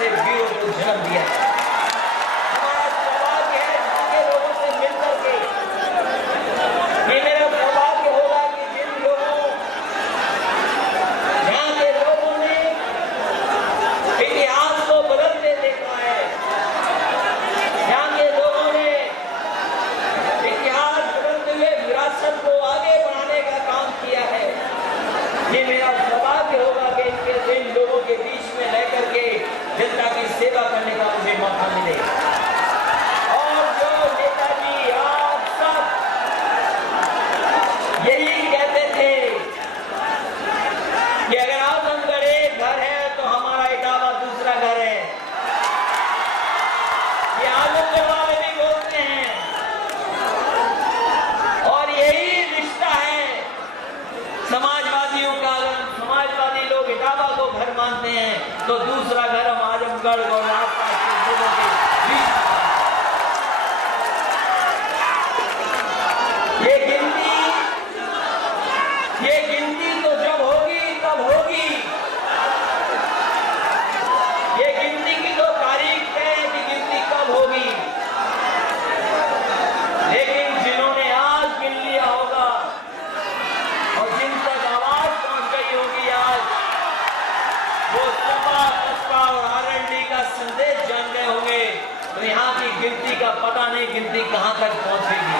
जैसे वीरों को जन्म दिया है। हमारा सौभाग्य है जिनके लोगों से मिलकर के, ये मेरा सौभाग्य होगा कि जिन लोगों, जहां के लोगों ने इतिहास को बदलते देखा है, जहां के लोगों ने इतिहास बदलते हुए विरासत को आगे बढ़ाने का काम किया है, ये मेरा सौभाग्य होगा कि इन लोगों के बीच में रहकर के जनता की सेवा करने का मुझे मौका मिले। और जो नेताजी आप सब यही कहते थे कि अगर आजमगढ़ एक घर है तो हमारा इटावा दूसरा घर है, ये आजमगढ़ वाले भी बोलते हैं। और यही रिश्ता है समाजवादियों का। समाजवादी लोग इटावा को घर मानते हैं तो दूसरा घर हम आजमगढ़ और आसपास के लोगों के बीच। ये गिनती तो जब होगी तब होगी। ये गिनती की तो तारीख है कि गिनती कब होगी, लेकिन जिन्होंने आज गिन लिया होगा और जिन तक आवाज पहुंच गई होगी आज, वो सपा बसपा और आरएलडी का संदेश जान गए होंगे, तो यहाँ की गिनती का पता नहीं गिनती कहां तक पहुंचेगी।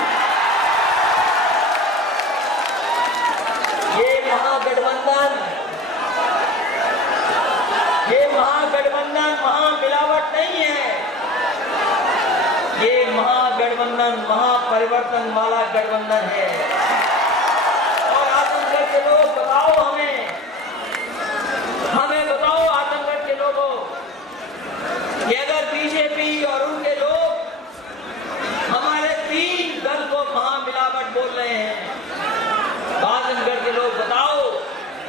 ये महागठबंधन महामिलावट नहीं है, ये महागठबंधन महापरिवर्तन वाला गठबंधन है। और आजमगढ़ के लोग बताओ, हमें बताओ आजमगढ़ के लोगों कि अगर बीजेपी और उनके लोग हमारे 3 दल को महामिलावट बोल रहे हैं, आजमगढ़ के लोग बताओ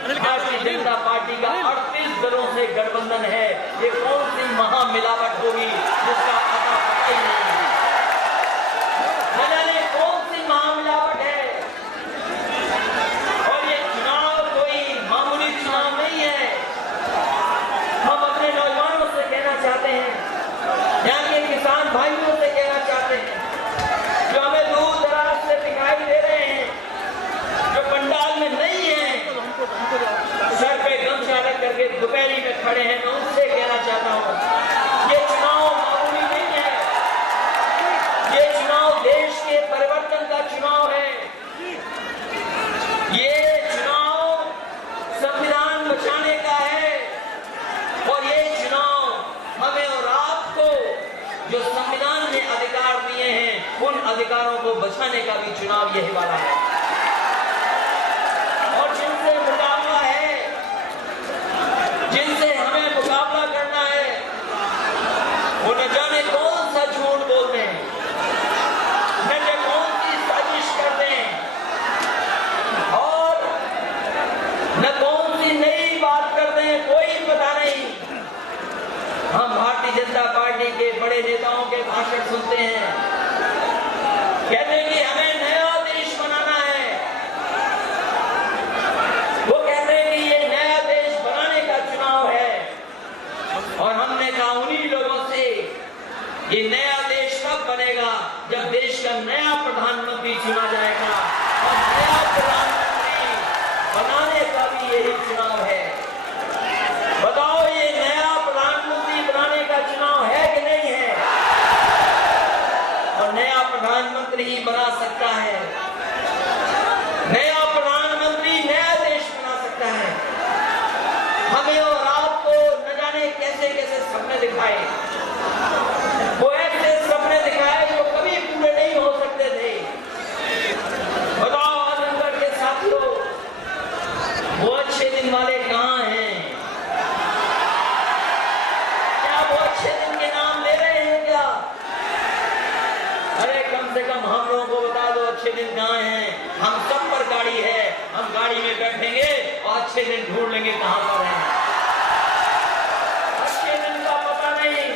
भारतीय जनता पार्टी का 38 दलों से गठबंधन है, ये कौन सी महामिलावट होगी जिसका पता ही नहीं, न जाने कौन सी महामिलावट है। और ये चुनाव कोई मामूली चुनाव नहीं है। हम अपने नौजवानों से कहना चाहते हैं, यहाँ के किसान भाइयों से कहना चाहते हैं, जो हमें दूर दराज से दिखाई दे रहे हैं, जो पंडाल में नहीं है, सर पे गमछा रख करके दोपहरी में खड़े हैं, मैं उनसे कहना चाहता हूँ, ये चुनाव मामूली नहीं है, ये चुनाव देश के परिवर्तन का चुनाव है। ये चुनाव संविधान बचाने का है और ये चुनाव हमें और आपको जो संविधान ने अधिकार दिए हैं, उन अधिकारों को बचाने का भी चुनाव यही वाला है। और जिनसे मुकाबला है, जिनसे हमें मुकाबला करना है, वो न जाने कौन सा झूठ बोल दें, न जाने कौन सी साजिश कर दें और न कौन सी नई बात कर दें, कोई पता नहीं। हम भारतीय जनता पार्टी के बड़े नेताओं के भाषण सुनते हैं, कहते हैं कि हमें नया देश बनाना है। वो कहते हैं कि ये नया देश बनाने का चुनाव है और हमने कहा उन्हीं लोगों से, ये नया देश कब बनेगा जब देश का नया प्रधानमंत्री चुना जाएगा और नया प्रधानमंत्री बनाने का भी यही चुनाव है। बताओ ये नया प्रधानमंत्री बनाने का चुनाव है कि नहीं है? और नया प्रधानमंत्री ही बना सकता है, नया प्रधानमंत्री नया देश बना सकता है। हमें और आपको न जाने कैसे कैसे सपने दिखाए, वो ऐसे सपने दिखाए जो कभी पूरे नहीं हो सकते थे। बताओ आजमगढ़ के साथियों, वो अच्छे दिन वाले कहां हैं? क्या वो अच्छे दिन के नाम ले रहे हैं क्या? अरे कम से कम हम लोगों को बता दो अच्छे दिन कहां हैं। हम सब पर गाड़ी है, हम गाड़ी में बैठेंगे और अच्छे दिन ढूंढ लेंगे कहां पर हैं। अच्छे दिन का पता नहीं।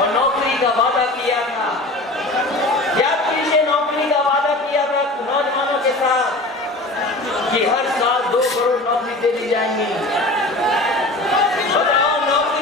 और नौकरी का वादा किया था, याद कीजिए, नौकरी का वादा किया था नौजवानों के साथ कि हर साल 2 करोड़ नौकरी दे दी जाएंगी। बताओ नौकरी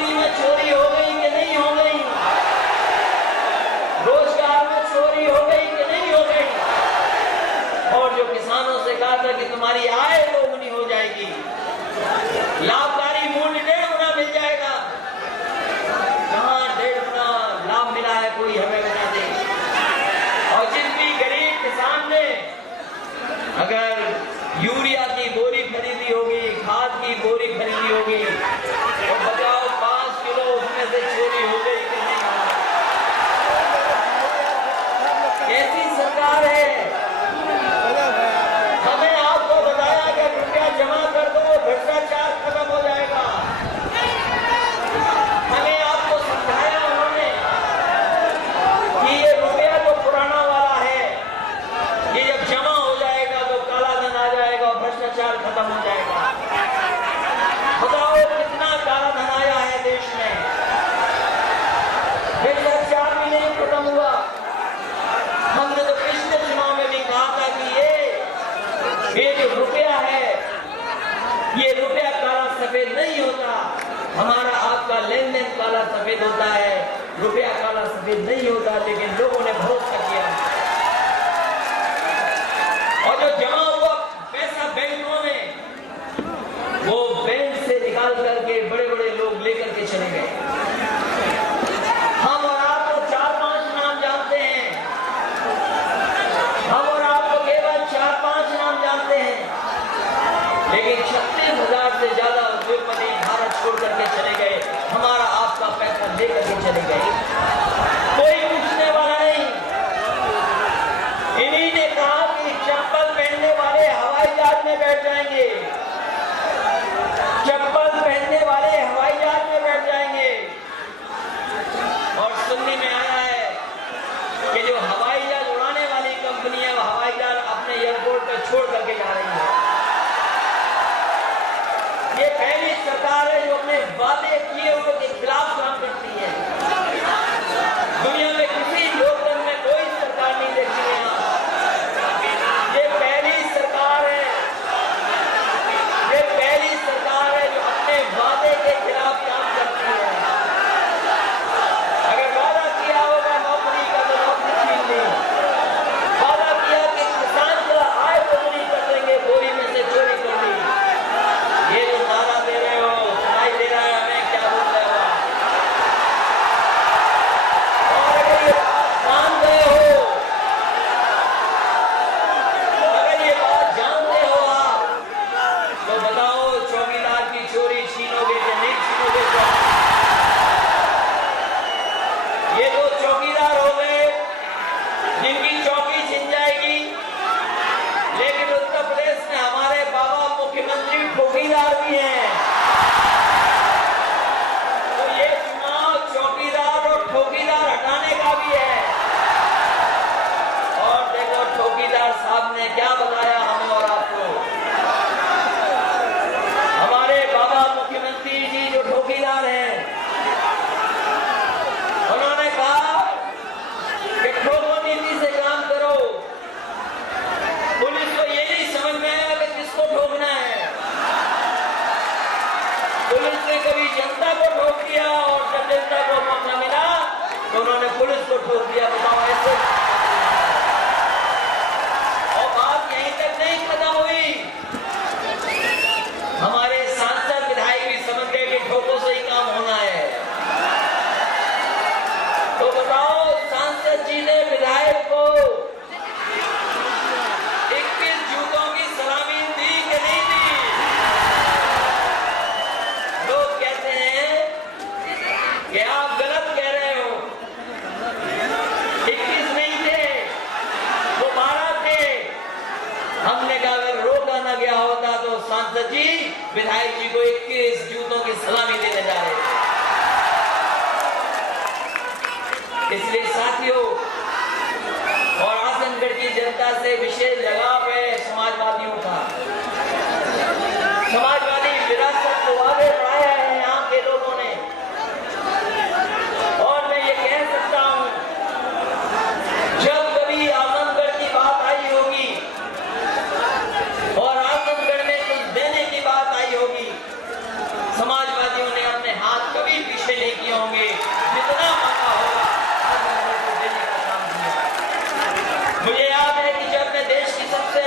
रुपया काला सफेद नहीं होता, लेकिन लोगों ने भरोसा किया और जो जमा हुआ पैसा बैंकों में, वो बैंक से निकाल करके बड़े बड़े लोग लेकर के चले गए। हम और आप तो 4-5 नाम जानते हैं, हम और आप तो केवल 4-5 नाम जानते हैं, लेकिन 36,000 से ज्यादा उद्योगपति भारत छोड़ करके चले गए, हमारा आपका पैसा लेकर के चले गए। कोई पूछने वाला नहीं। इन्हीं ने कहा कि चप्पल पहनने वाले हवाई जहाज में बैठ जाएंगे, चप्पल पहनने वाले हवाई जहाज में बैठ जाएंगे। और सुनने में आया है कि जो हवाई जहाज उड़ाने वाली कंपनी है, वो हवाई जहाज अपने एयरपोर्ट पर छोड़ करके जा रही है। ये पहली सरकार है जो अपने वादे किए हुए के खिलाफ काम करती है। दुनिया में किसी लोकतंत्र में कोई सरकार नहीं देखी है। ये पहली सरकार है, ये पहली सरकार है जो अपने वादे के खिलाफ काम करती है। अगर वादा किया होगा नौकरी का तो नौकरी छीन ली, वादा किया कि किसान का आय दोगुनी कर देंगे, बोरी में से चोरी कर ली। ये जो नारा दे रहे हो, सुनाई दे रहा है हमें, क्या बोल रहे हो आप? और अगर ये बात मान गए हो, अगर ये बात जानते हो आप, तो बताओ चौकीदार की चोरी छीनोगे कि नहीं छीनोगे? ये तो चौकीदार हो गए जिनकी चौकी छिन जाएगी, लेकिन उत्तर प्रदेश में हमारे बाबा मुख्यमंत्री ठोकीदार भी हैं। तो ये चुनाव चौकीदार और ठोकीदार हटाने का भी है। और देखो ठोकीदार साहब ने क्या बताया हमें और आपको। हमारे बाबा मुख्यमंत्री जी जो ठोकीदार हैं, उन्होंने कहा कि ठोको नीति से काम करो। पुलिस को ये नहीं समझ में आया कि किसको ठोकना है। पुलिस ने कभी जनता को ठोक दिया और जब जनता को मौका मिला तो उन्होंने पुलिस को ठोक दिया। बताओ ऐसे। और बात यहीं तक नहीं खत्म हुई, हमारे सांसद विधायक भी समझ गए कि ठोकों से ही काम होना है। तो बताओ सांसद जी ने विधायक को 21 जूतों की सलामी दी कि नहीं दी? लोग कहते हैं कि आप गलत कह रहे हो, 21 नहीं थे, वो 12 थे। हमने कहा अगर रोका ना गया होता तो सांसद जी विधायक जी को 21 जूतों की सलामी देने जा रहे थे। इसलिए साथियों, और आजमगढ़ की जनता से विशेष लगाव है समाजवादियों का। समाजवादी विरासत को आगे बढ़ाया है यहाँ के लोगों ने। और मैं ये कह सकता हूँ, जब कभी आजमगढ़ की बात आई होगी और आजमगढ़ में कुछ देने की बात आई होगी, समाजवादियों ने अपने हाथ कभी पीछे नहीं किए होंगे। जितना मांगा होगा आजमगढ़ को देने का काम किया। मुझे याद है कि जब मैं देश की सबसे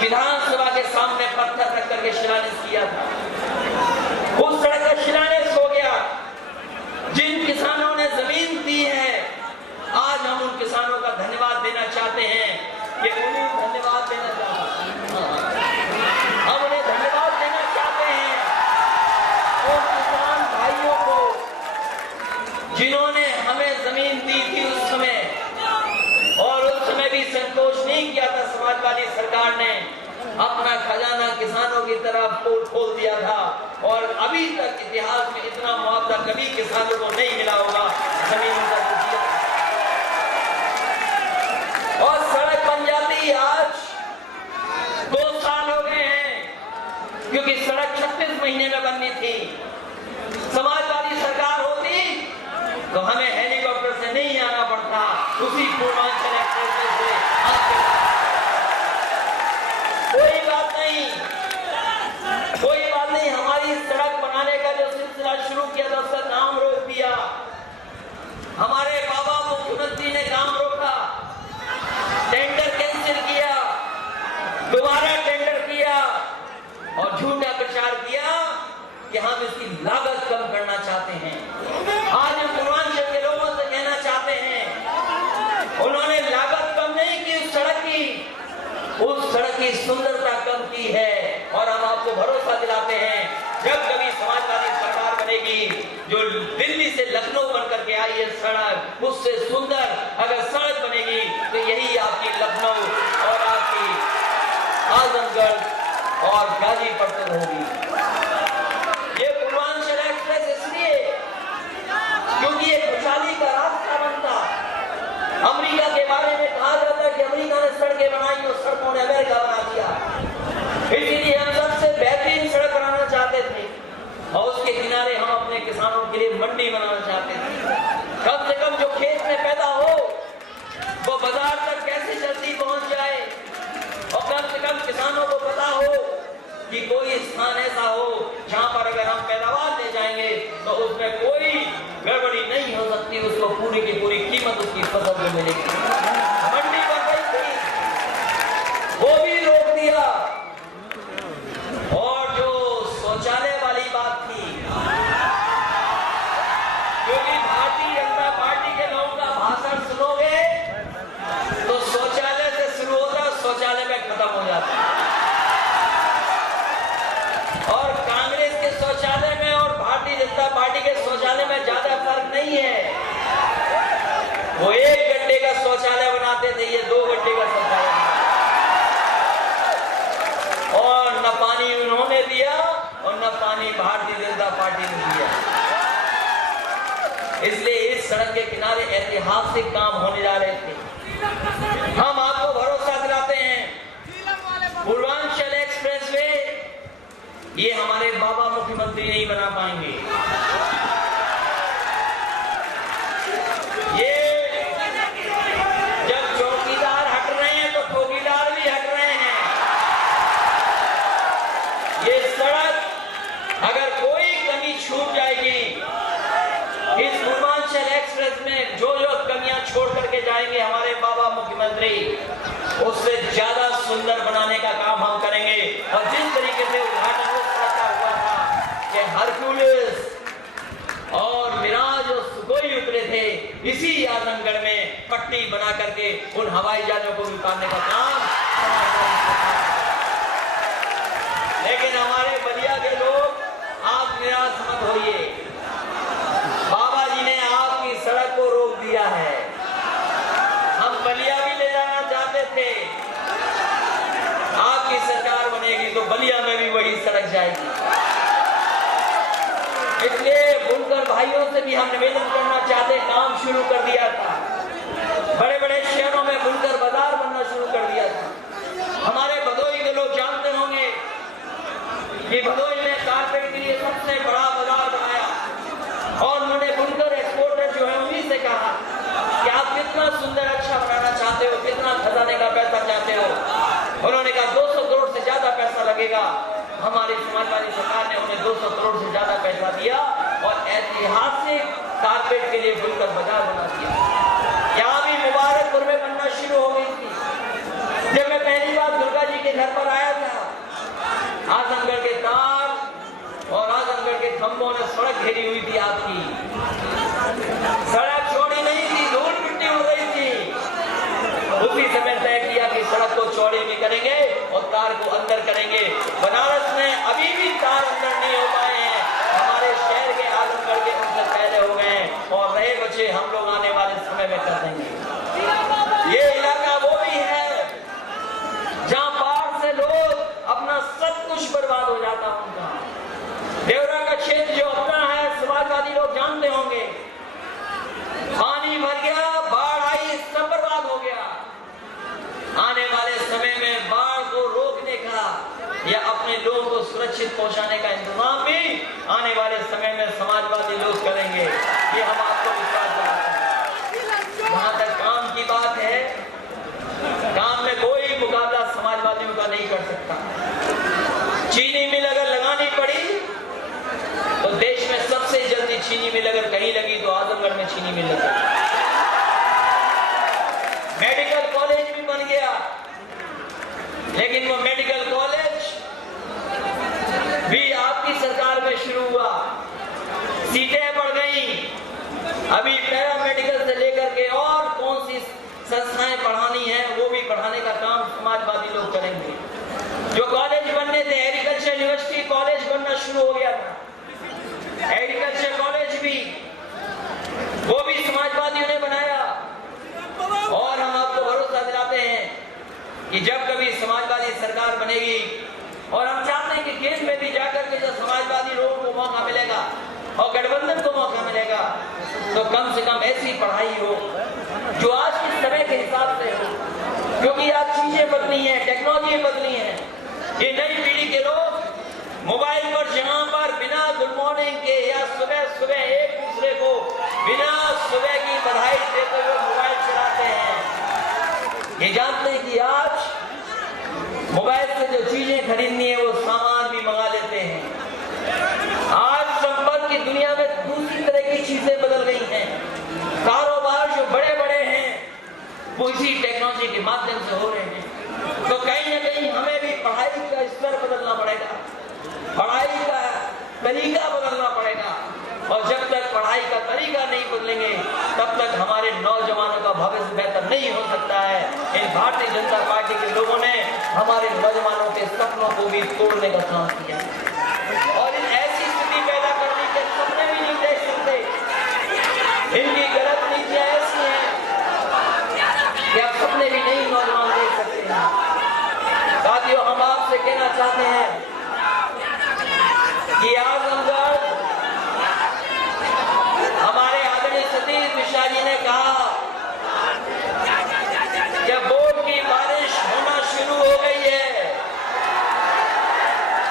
विधानसभा के सामने पत्थर रख करके शिलान्यास किया था। उस सड़क का शिलान्यास हो गया। जिन किसानों ने जमीन दी है, आज हम उन किसानों का धन्यवाद देना चाहते हैं। ये उन्हें धन्यवाद देना चाहते हैं, हम उन्हें धन्यवाद देना चाहते हैं उन किसान भाइयों को जिन्होंने हमें जमीन दी थी उस समय, और उस समय भी संतोष नहीं किया था। समाजवादी सरकार ने अपना खजाना किसानों की तरफ खोल दिया था, और अभी तक इतिहास में इतना मुआवजा कभी किसानों को नहीं मिला होगा जमीन का। और सड़क बन जाती आज 2 साल हो गए हैं, क्योंकि सड़क 36 महीने में बननी थी। समाजवादी सरकार होती तो हमें हेलीकॉप्टर से नहीं आना पड़ता, उसी पूर्वांचल एक्सप्रेस से कोई बात नहीं, कोई बात नहीं। हमारी सड़क बनाने का जो सिलसिला शुरू किया था उसका काम रोक दिया। हमारे बाबा मुख्यमंत्री ने काम रोका, टेंडर कैंसिल किया, दोबारा टेंडर किया और झूठा प्रचार किया कि हम इसकी लागत कम करना चाहते हैं। आज हम पूर्वांचल के लोगों से कहना चाहते हैं, उन्होंने लागत कम नहीं की उस सड़क की, उस सड़क की सुंदरता कम की है। और हम आपको भरोसा दिलाते हैं, जब कभी समाजवादी सरकार बनेगी, जो दिल्ली से लखनऊ बनकर के आई है सड़क, उससे सुंदर अगर सड़क बनेगी तो यही आपकी लखनऊ और आपकी आजमगढ़ और गाजीपुर होगी। ये पूर्वांचल एक्सप्रेस इसलिए क्योंकि ये खुशहाली का रास्ता बनता। अमेरिका के बारे में कहा जाता है कि अमेरिका ने सड़कें बनाई और सड़कों ने अमेरिका बना दिया। इसीलिए हम सबसे बेहतरीन सड़क बनाना चाहते थे, और उसके किनारे हम अपने किसानों के लिए मंडी बनाना चाहते थे। कम से कम जो खेत में पैदा हो वो बाजार तक कैसे जल्दी पहुंच जाए, और कम से कम किसानों को पता हो कि कोई स्थान ऐसा हो जहां पर अगर हम पैदावार ले जाएंगे तो उसमें कोई गड़बड़ी नहीं हो सकती, उसको पूरी की पूरी कीमत उसकी फसल को मिलेगी। मंडी बन गई थी, वो भी रोक दिया। और जो शौचालय वाली बात थी, क्योंकि भारतीय जनता पार्टी के लोगों का भाषण सुनोगे तो शौचालय से शुरू होता है, शौचालय में खत्म हो जाता है। और कांग्रेस के शौचालय में और भारतीय जनता पार्टी के शौचालय में ज्यादा फर्क नहीं है। वो 1 घंटे का शौचालय बनाते थे, ये 2 घंटे का शौचालय, और न पानी उन्होंने दिया और न पानी भारतीय जनता पार्टी ने दिया। इसलिए इस सड़क के किनारे ऐतिहासिक काम होने जा रहे थे। हम आपको भरोसा दिलाते हैं, पूर्वांचल एक्सप्रेसवे ये हमारे बाबा मुख्यमंत्री नहीं बना पाएंगे। ये जब चौकीदार हट रहे हैं तो ठोकीदार भी हट रहे हैं। ये सड़क अगर कोई कमी छूट जाएगी, इस पूर्वांचल एक्सप्रेस में जो कमियां छोड़ करके जाएंगे हमारे बाबा मुख्यमंत्री, उससे ज्यादा सुंदर बनाने का काम हम करेंगे। और जिस तरीके से उद्घाटन हुआ था कि हरक्यूलिस और मिराज और सुखोई उतरे थे, इसी आजमगढ़ में पट्टी बना करके उन हवाई जहाजों को उतारने का काम। लेकिन हमारे बलिया के लोग, आप निराश मत होइए, बाबा जी ने आपकी सड़क को रोक दिया है। हम बलिया भी ले जाना चाहते थे, आपकी सरकार बनेगी तो बलिया में भी वही सड़क जाएगी। इसलिए बुनकर भाइयों से भी हम निवेदन करना चाहते, काम शुरू कर दिया था, बड़े बड़े शहरों में बुनकर बाजार बनना शुरू कर दिया था। हमारे भदोई के लोग जानते होंगे कि भदोई में कारपेट के लिए सबसे बड़ा बाजार बनाया, और उन्होंने बुनकर एक्सपोर्टर जो है उन्हीं से कहा कि आप कितना सुंदर अच्छा बनाना चाहते हो, कितना खजाने का पैसा चाहते हो। उन्होंने कहा 200 करोड़ से ज्यादा पैसा लगेगा। हमारी समाजवादी सरकार ने उन्हें 200 करोड़ से ज्यादा पैसा दिया और ऐतिहासिक कारपेट के लिए बुनकर बाजार बना दिया। यहाँ भी मुबारकपुर में बनना शुरू हो गई थी। जब मैं पहली बार दुर्गा जी के घर पर आया घेरी हुई थी आपकी, सड़क चौड़ी नहीं थी, धूल मिट्टी हो रही थी। उसी समय तय किया कि सड़क को चौड़ी भी करेंगे और तार को अंदर करेंगे। बनारस में अभी भी तार अंदर नहीं हो पाए हैं, हमारे शहर के आजमगढ़ के उनसे पहले हो गए हैं, और रहे बचे हम लोग आने वाले समय में कर देंगे। ये इलाका वो भी है जहां बाढ़ से लोग अपना सब कुछ बर्बाद हो जाता उनका। देवरा का क्षेत्र जो अपना है, समाजवादी लोग जानते होंगे, पानी भर गया, बाढ़ आई, सब बर्बाद हो गया। आने वाले समय में बाढ़ को रोकने का या अपने लोगों को सुरक्षित पहुंचाने का इंतजाम भी आने वाले समय में समाजवादी लोग करेंगे, ये हम आपको विश्वास दिलाते हैं। जहां तक काम की बात है, काम में कोई मुकाबला समाजवादियों का नहीं कर सकता। चीनी मिल अगर लगानी पड़ी तो देश में सबसे जल्दी चीनी मिल अगर कहीं लगी तो आजमगढ़ में चीनी मिल लगी। मेडिकल कॉलेज भी बन गया, लेकिन वो मेडिकल कॉलेज भी आपकी सरकार में शुरू हुआ, सीटें बढ़ गई। अभी पैरामेडिकल से लेकर के और कौन सी संस्थाएं पढ़ानी है वो भी पढ़ाने का काम समाजवादी लोग करेंगे। जो कॉलेज बनने थे, एग्रीकल्चर यूनिवर्सिटी कॉलेज बनना शुरू हो गया था, एग्रीकल्चर कॉलेज भी वो भी समाजवादियों ने बनाया। और हम आपको भरोसा दिलाते हैं कि जब कभी समाजवादी सरकार बनेगी, और हम चाहते हैं कि केंद्र में भी जाकर के जब समाजवादी लोगों को मौका मिलेगा और गठबंधन को मौका मिलेगा, तो कम से कम ऐसी पढ़ाई हो जो आज के समय के हिसाब से हो, क्योंकि आज चीजें बदली हैं, टेक्नोलॉजी बदली है। ये नई पीढ़ी के लोग मोबाइल पर जहां पर बिना गुड मॉर्निंग के या सुबह सुबह एक दूसरे को बिना सुबह की बधाई देते हुए मोबाइल चलाते हैं। ये जानते हैं कि आज मोबाइल से जो चीजें खरीदनी है वो सामान भी मंगा लेते हैं। आज संपर्क की दुनिया में दूसरी तरह की चीजें बदल गई हैं। कारोबार जो बड़े बड़े हैं वो इसी टेक्नोलॉजी के माध्यम से हो रहे हैं। तो कहीं न कहीं हमें भी पढ़ाई का स्तर बदलना पड़ेगा, पढ़ाई का तरीका बदलना पड़ेगा, और जब तक पढ़ाई का तरीका नहीं बदलेंगे तब तक हमारे नौजवानों का भविष्य बेहतर नहीं हो सकता है। इन भारतीय जनता पार्टी के लोगों ने हमारे नौजवानों के सपनों को भी तोड़ने का काम किया, और इन ऐसी स्थिति पैदा करने के सपने भी नहीं देख सकते। इनकी गलत नीतियां ऐसी हैं कि आप सपने भी नहीं नौजवान देख सकते हैं। साथियों, हम आपसे कहना चाहते हैं कि आजमगढ़, हमारे आदरणीय सतीश मिश्रा जी ने कहा कि बोर्ड की बारिश होना शुरू हो गई है।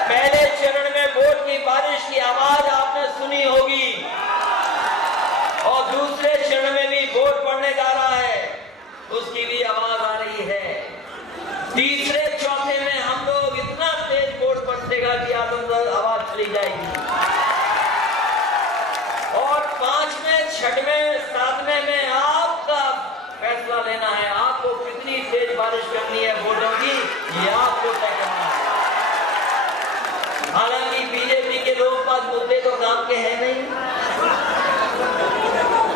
पहले चरण में बोर्ड की बारिश की आवाज आपने सुनी होगी, और दूसरे चरण में भी बोर्ड पड़ने जा रहा है, उसकी भी आवाज आ रही है। तीसरे चौथे में हम लोग इतना तेज बोर्ड पड़ेगा कि आजमगढ़ आवाज चली जाएगी, और 5वें, 6वें, 7वें में आपका फैसला लेना है। आपको कितनी तेज बारिश करनी है बोर्डों की, ये आपको तय करना है। हालांकि बीजेपी के लोग पास मुद्दे तो काम के हैं नहीं।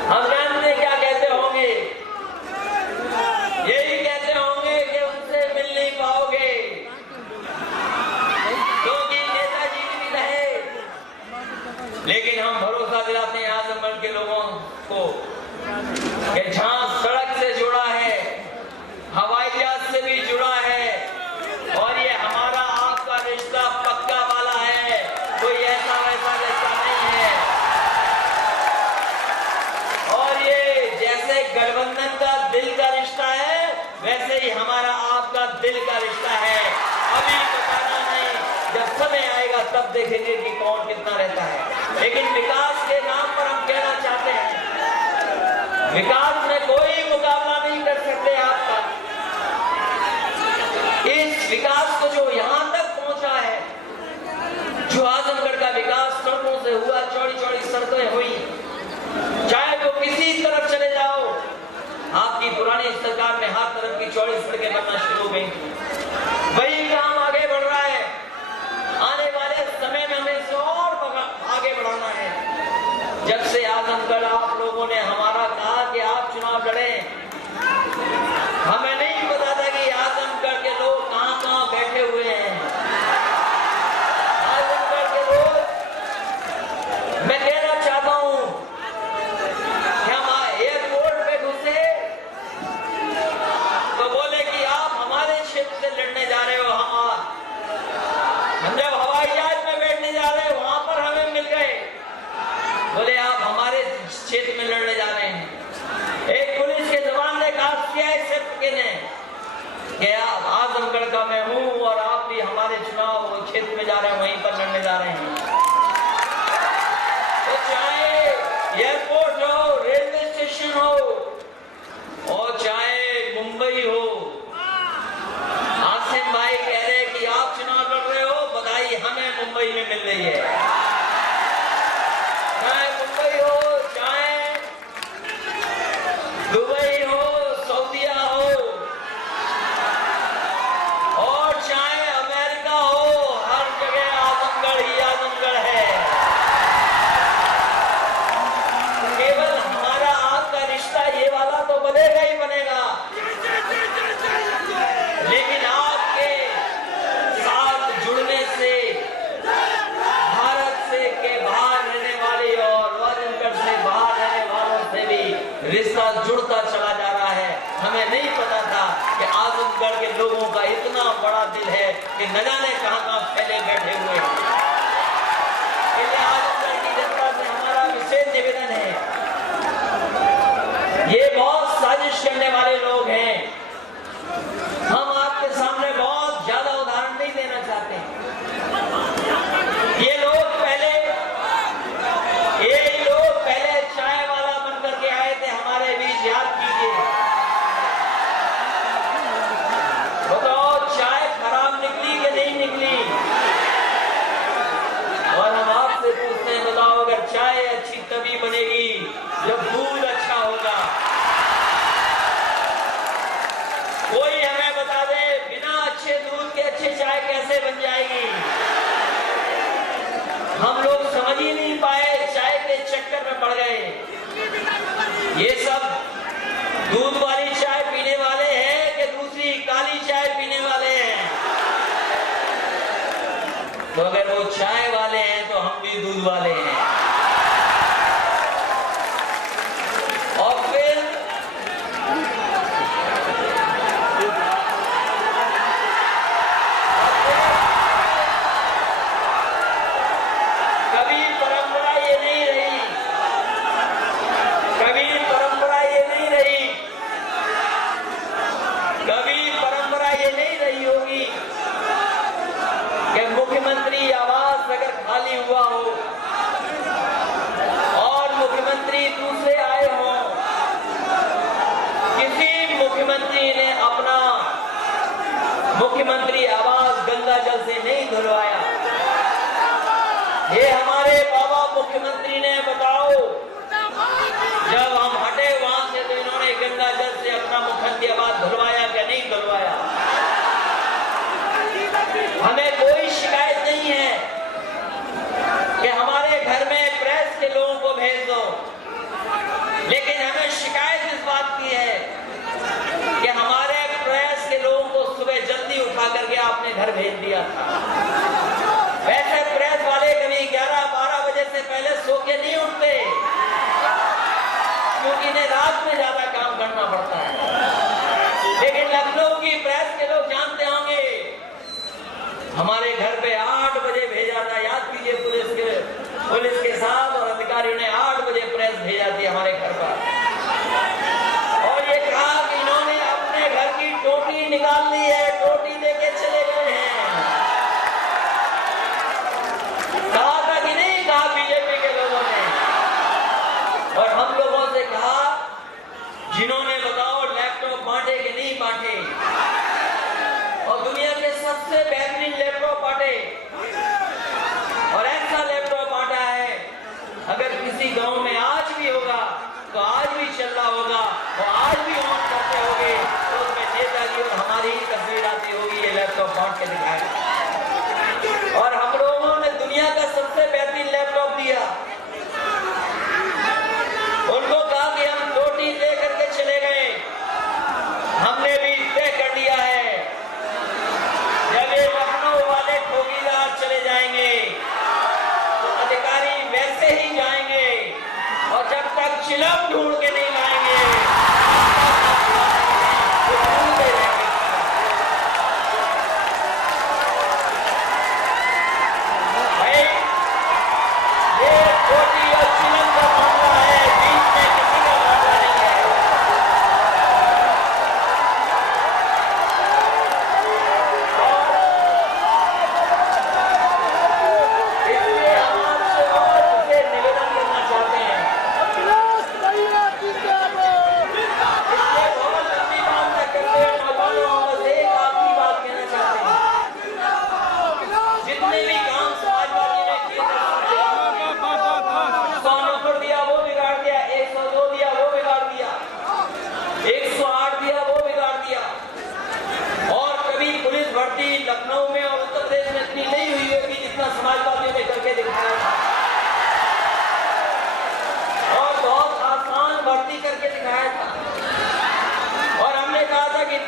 हम जानते क्या कहते होंगे, यही कहते होंगे कि उनसे मिल नहीं पाओगे क्योंकि नेताजी भी रहे। लेकिन हम भरोसा दिलाते हैं आजमगढ़ के लोगों को कि जहां सड़क से जुड़ा है, हवाई जहाज से भी जुड़ा है, और ये हमारा आपका रिश्ता पक्का वाला है, कोई ऐसा वैसा रिश्ता नहीं है। और ये जैसे गठबंधन का दिल का रिश्ता है, वैसे ही हमारा आपका दिल का रिश्ता है। अभी बताना नहीं, जब समय आएगा तब देखेंगे कि कौन कितना रहता है। लेकिन विकास के नाम पर हम कहना चाहते हैं, विकास में कोई मुकाबला नहीं कर सकते आपका। इस विकास को जो यहां तक पहुंचा है, जो आजमगढ़ का विकास सड़कों से हुआ, चौड़ी चौड़ी सड़कें हुई, चाहे वो किसी तरफ चले जाओ, आपकी पुरानी सरकार में हर तरफ की चौड़ी सड़कें बनना शुरू हो गई। वही काम आगे बढ़ रहा है। आने वाले समय में हमें इसे और आगे बढ़ाना है। हम जब हवाई जहाज में बैठने जा रहे हैं वहां पर हमें मिल गए, बोले आप हमारे क्षेत्र में लड़ने जा रहे हैं। एक पुलिस के जवान ने कहा ने कि आजमगढ़ का मैं हूं और आप भी हमारे चुनाव क्षेत्र में जा रहे हैं, वहीं पर लड़ने जा रहे हैं। तो चाहे एयरपोर्ट हो, रेलवे स्टेशन हो और चाहे मुंबई हो, आसिम भाई कह रहे कि आप चुनाव लड़ रहे हो, बधाई हमें मुंबई में मिल रही है। चाहे मुंबई हो, चाहे दुबई हो, सऊदीया हो और चाहे अमेरिका हो, हर जगह आजमगढ़ ही आजमगढ़ है। केवल हमारा आपका रिश्ता ये वाला तो बनेगा ही बनेगा, लेकिन आपके साथ जुड़ने से भारत से के बाहर रहने वाले और आजमगढ़ से बाहर रहने वालों से भी रिश्ता जुड़ता चला जा रहा है। हमें नहीं पता था कि आजमगढ़ के लोगों का इतना बड़ा दिल है कि न जाने कहां फैले बैठे हुए हैं। इसलिए आजमगढ़ की जनता से हमारा विशेष निवेदन है, ये बहुत साजिश करने वाले लोग हैं। हम आपके सामने बहुत ज्यादा उदाहरण नहीं देना चाहते। ये लोग पहले चाय वाला बनकर के आए थे हमारे बीच, याद कीजिए। बताओ चाय खराब निकली कि नहीं निकली? और हम आपसे पूछते हैं, बताओ अगर चाय अच्छी तभी बनेगी जब दूध अच्छा होगा। कोई हमें बता दे बिना अच्छे दूध के अच्छी चाय कैसे बन जाएगी? हम लोग समझ ही नहीं पाए, चाय के चक्कर में पड़ गए। ये सब दूध वाली चाय पीने वाले हैं कि दूसरी काली चाय पीने वाले हैं? तो अगर वो चाय वाले हैं तो हम भी दूध वाले हैं। और फिर कभी परंपरा ये नहीं रही, कभी परंपरा ये नहीं रही, कभी परंपरा ये नहीं रही होगी कि मुख्यमंत्री आवास अगर खाली हुआ हो और मुख्यमंत्री दूसरे आए हों, किसी मुख्यमंत्री ने अपना मुख्यमंत्री आवास गंगा जल से नहीं धुलवाया। ये हमारे बाबा मुख्यमंत्री ने, बताओ जब हम हटे वहां से तो इन्होंने गंगा जल से अपना मुख्यमंत्री आवास धुलवाया क्या नहीं धुलवाया? हमें कोई शिकायत नहीं है कि हमारे घर में प्रेस के लोगों को भेज दो, लेकिन हमें शिकायत इस बात की है कि हमारे प्रेस के लोगों को सुबह जल्दी उठा करके आपने घर भेज दिया था। वैसे प्रेस वाले कभी 11-12 बजे से पहले सो के नहीं उठते, क्योंकि इन्हें रात में ज्यादा काम करना पड़ता है। लेकिन लखनऊ की प्रेस के लोग जानते होंगे, हमारे घर पे 8 बजे भेजा था। याद कीजिए, पुलिस के साथ और अधिकारियों ने 8 बजे प्रेस भेजा थी हमारे घर पर, और ये कहा कि इन्होंने अपने घर की टोटी निकाल ली है, टोटी लेके चले गए हैं। कहा था कि नहीं कहा बीजेपी के लोगों ने? और हम लोगों से कहा जिन्होंने बताओ लैपटॉप बांटे कि नहीं बांटे, और दुनिया के सबसे बेहतरीन लैपटॉप बांटे, और ऐसा लैपटॉप बांटा है अगर किसी गांव में आज भी होगा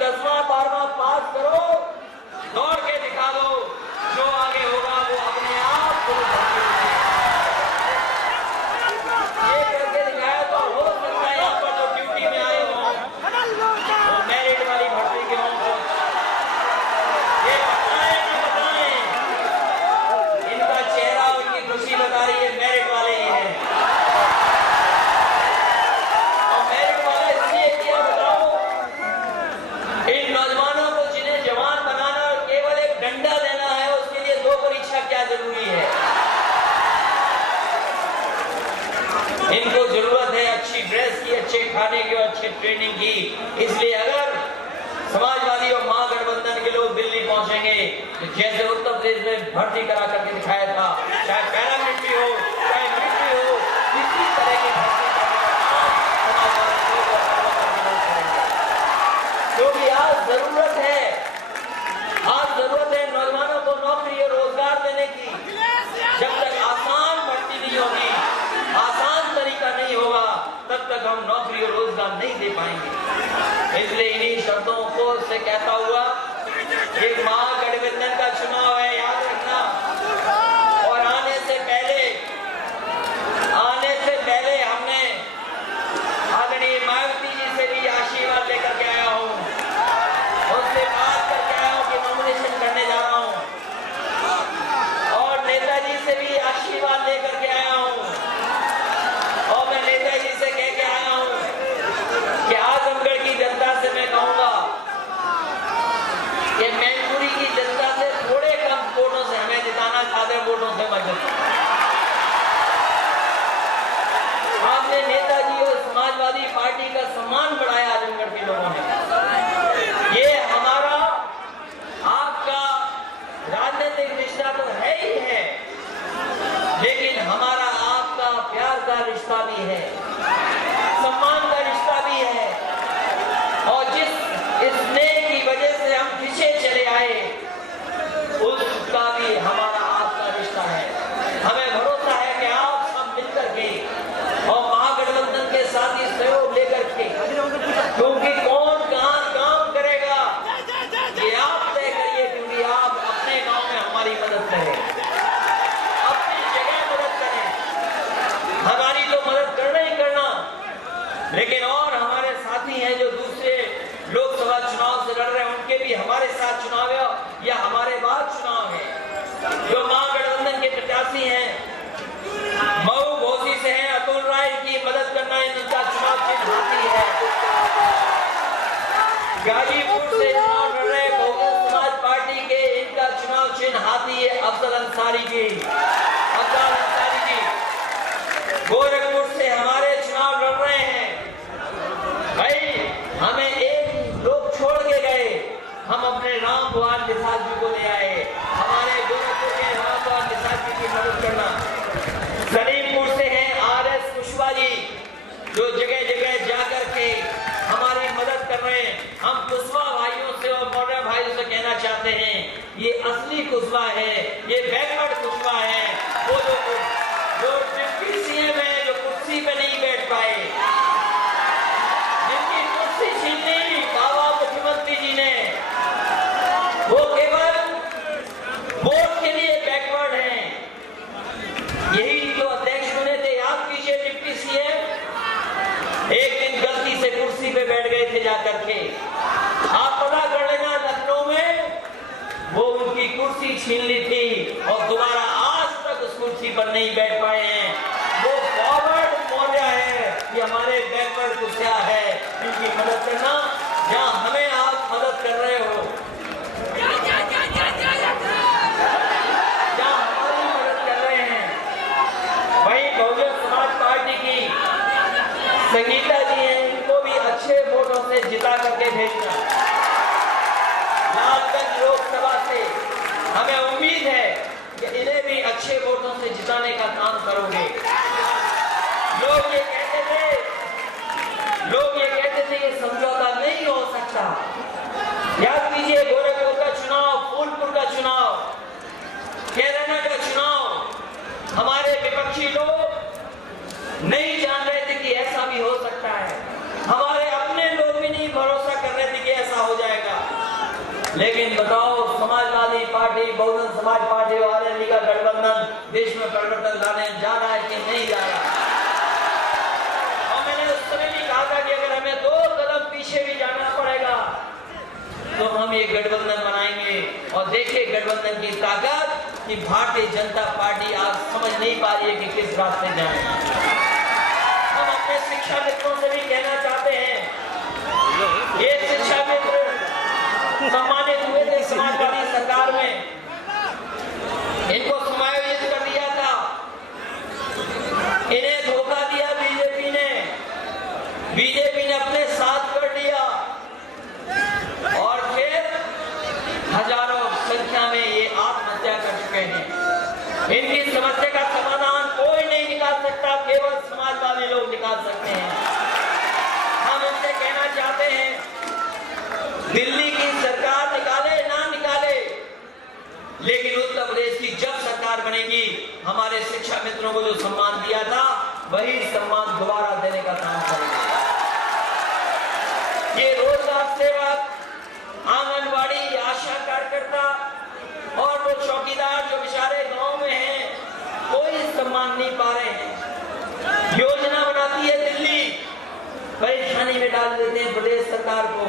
10वां 12वां पास करो, दौड़ के दिखा दो, जो आगे होगा वो अपने आप को ये करके दिखाया तो हो सकता है यहाँ पर जो ड्यूटी में आए हों वो मेरिट वाली भर्ती के हों, ये बताएं ना बताएं, इनका चेहरा उनकी खुशी बता रही है मेरिट वाले ही हैं। और मेरिट वाले इसलिए किया बताओ, इन नौजवानों को जिन्हें जवान बनाना और केवल एक डंडा देना है उसके लिए 2 परीक्षा क्या जरूरी है। इनको जरूरत है अच्छी ड्रेस की, अच्छे खाने की और अच्छी ट्रेनिंग की। इसलिए अगर समाजवादी और महागठबंधन के लोग दिल्ली पहुंचेंगे तो जैसे उत्तर प्रदेश में भर्ती करा करके दिखाया था, चाहे पैरामिलिट्री हो चाहे मिलिट्री हो, किसी तरह की भर्ती करने का काम समाजवादी लोग करेंगे। क्योंकि आज जरूरत है नौजवानों को नौकरी और रोजगार देने की। जब तक आसान भर्ती नहीं होगी, आसान तरीका नहीं होगा, तब तक हम नौकरी और रोजगार नहीं दे पाएंगे। इसलिए इन्हीं शर्तों को से कहता हुआ एक महागठबंधन का चुनाव है, याद रखना। और आने से पहले हमने आदरणीय मायावती जी से भी आशीर्वाद लेकर के आया हूँ, उससे बात करके आया हूँ कि नॉमिनेशन करने जा रहा हूँ, और नेताजी से भी आशीर्वाद लेकर के आया हूँ। और मैं नेताजी से कह के आया हूँ कि आजमगढ़ की जनता से मैं कहूंगा कि मैनपुरी की जनता से थोड़े कम वोटों से हमें जिताना, ज्यादा वोटों से मत जिताना। आपने नेताजी और समाजवादी पार्टी का सम्मान बढ़ाया आजमगढ़ के लोगों ने। ये हमारा आपका राजनीतिक रिश्ता तो है ही है, लेकिन हमारा आपका प्यार का रिश्ता भी है, सम्मान का रिश्ता भी है। और जिस स्नेह की वजह से हम पीछे चले आए, उसका भी हमारा आपका रिश्ता है। हमें भरोसा है कि आप सब मिलकर के और महागठबंधन के साथ ही सहयोग लेकर के, क्योंकि कौन कहां काम करेगा ये आप तय करिए, क्योंकि आप अपने गांव में हमारी मदद करें, अपनी जगह मदद करें। हमारी तो मदद करना ही करना, लेकिन और हमारे साथी हैं जो दूसरे लोकसभा चुनाव से लड़ रहे हैं, उनके भी हमारे साथ चुनाव है या हमारे बाद चुनाव है। जो महागठबंधन के प्रत्याशी हैं, मऊ घोसी से हैं अतुल राय, की मदद करना इनका चुनाव चिन्ह हाथी है। गाजीपुर से चुनाव लड़ रहे बहुजन समाज पार्टी के, इनका चुनाव चिन्ह हाथी है अफजल अंसारी जी। गोरखपुर से हमारे चुनाव लड़ रहे हैं भाई, हमें एक लोग छोड़ के गए, हम अपने राम भगवान निषाद जी को ले आए। हमारे गोरखपुर के राम भगवान निषाद जी की मदद करना। सलीमपुर से हैं RS कुशवाहा जी, जो जगह जगह जाकर के हमारी मदद कर रहे हैं। हम कुशवाहा भाइयों से और मौर्य भाइयों से कहना चाहते हैं, ये असली कुशवाहा है, ये बैकवर्ड कुशवाहा है। वो जो डिप्टी CM है, जो कुर्सी पे नहीं बैठ पाए, जिनकी कुर्सी छीन ली बाबा मुख्यमंत्री जी ने, वो केवल वोट के लिए बैकवर्ड हैं। यही जो अध्यक्ष बने थे, याद कीजिए, डिप्टी CM एक दिन गलती से कुर्सी पे बैठ गए थे जाकर के, आप पता कर लेना, लखनऊ में वो उनकी कुर्सी छीन ली थी और दोबारा आज तक उस कुर्सी पर नहीं बैठ पाए हैं। वो फॉरवर्ड मौर्य है, ये हमारे बैकवर्ड कुशवाहा है। इनकी मदद करना, जहां हमें आप मदद कर रहे हो, जहां हमारी मदद कर रहे हैं, वही बहुजन समाज पार्टी की संगीता जी हैं, इनको भी अच्छे वोटों से जिता करके भेजना। लालगंज लोकसभा से हमें उम्मीद है कि इन्हें भी अच्छे वोटों से जिताने का काम करोगे। लोग ये कहते थे ये समझौता नहीं हो सकता। याद कीजिए, गोरखपुर का चुनाव, फूलपुर का चुनाव, कैराना का चुनाव, हमारे विपक्षी लोग नहीं जान रहे थे कि ऐसा भी हो सकता है। हमारे अपने लोग भी नहीं भरोसा कर रहे थे कि ऐसा हो जाए। लेकिन बताओ, समाजवादी पार्टी, बहुजन समाज पार्टी और आरएलडी का गठबंधन देश में परिवर्तन लाने जा रहा है कि नहीं जा रहा? और मैंने उस समय भी कहा था कि अगर हमें 2 कदम पीछे भी जाना पड़ेगा तो हम ये गठबंधन बनाएंगे। और देखिए गठबंधन की ताकत कि भारतीय जनता पार्टी आज समझ नहीं पा रही है कि किस रास्ते जाए। हम अपने शिक्षा मित्रों से भी कहना चाहते हैं, ये शिक्षा मित्र सम्मानित हुए थे समाजवादी सरकार में, इनको समायोजित कर दिया था, इन्हें धोखा दिया बीजेपी ने अपने साथ कर दिया और फिर हजारों संख्या में ये आत्महत्या कर चुके हैं। इनकी समस्या का समाधान कोई नहीं निकाल सकता, केवल समाजवादी लोग निकाल सकते हैं। हम इनसे कहना चाहते हैं, दिल्ली की सरकार निकाले ना निकाले, लेकिन उत्तर प्रदेश की जब सरकार बनेगी, हमारे शिक्षा मित्रों को जो सम्मान दिया था वही सम्मान दोबारा देने का काम करेंगे। ये रोजगार सेवक, आंगनबाड़ी, आशा कार्यकर्ता और वो चौकीदार जो बेचारे गांव में हैं, कोई सम्मान नहीं पा रहे हैं। योजना बनाती है दिल्ली, परेशानी में डाल देते हैं प्रदेश सरकार को।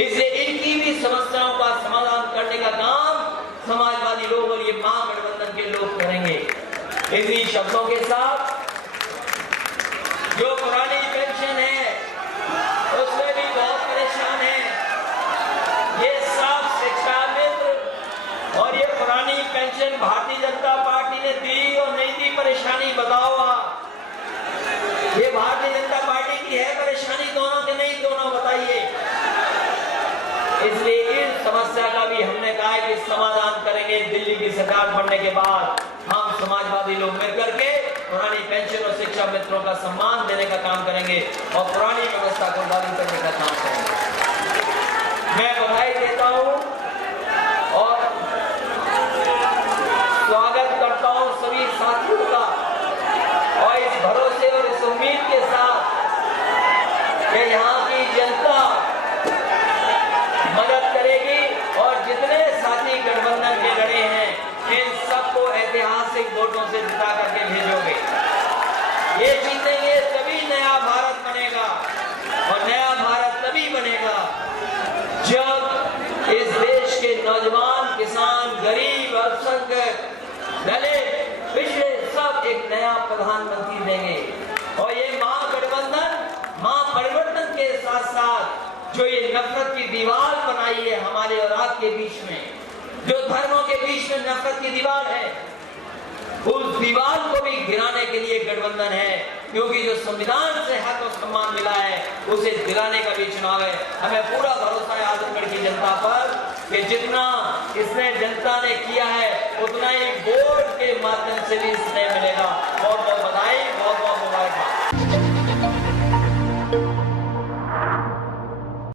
इसलिए इनकी भी समस्याओं का समाधान करने का काम समाजवादी लोग और ये महागठबंधन के लोग करेंगे। इन्हीं शब्दों के साथ जो पुरानी पेंशन है उसमें भी बहुत परेशान है ये सब शिक्षा मित्र। और ये पुरानी पेंशन भारतीय जनता पार्टी ने दी और नहीं दी, परेशानी बताओ आप। ये भारतीय जनता पार्टी की है परेशानी, दोनों के नहीं, दोनों बताइए। इसलिए इस समस्या का भी हमने कहा है कि समाधान करेंगे दिल्ली की सरकार बनने के बाद। हम समाजवादी लोग मिलकर के पुरानी पेंशन और शिक्षा मित्रों का सम्मान देने का काम करेंगे और पुरानी व्यवस्था को लागू करने का काम करेंगे। मैं बधाई देता हूं और स्वागत करता हूं सभी साथियों का, और इस भरोसे और इस उम्मीद के साथ कि यहाँ की जनता मदद करेगी और जितने साथी गठबंधन के लड़े हैं इन सबको ऐतिहासिक वोटों से जिता करके भेजोगे। ये जीतेंगे तभी नया भारत बनेगा, और नया भारत तभी बनेगा जब इस देश के नौजवान, किसान, गरीब, अल्पसंख्यक, दलित, पिछड़े सब एक नया प्रधानमंत्री देंगे। और ये महागठबंधन महापरिवर्तन के साथ साथ जो ये नफरत की दीवार बनाई है हमारे और आपके बीच में, जो धर्मों के बीच में नफरत की दीवार है, उस दीवार को भी गिराने के लिए गठबंधन है। क्योंकि जो संविधान से हक और सम्मान मिला है उसे दिलाने का भी चुनाव है। हमें पूरा भरोसा है आजमगढ़ की जनता पर कि जितना इसने जनता ने किया है उतना ही वोट के माध्यम से भी स्नेह मिलेगा।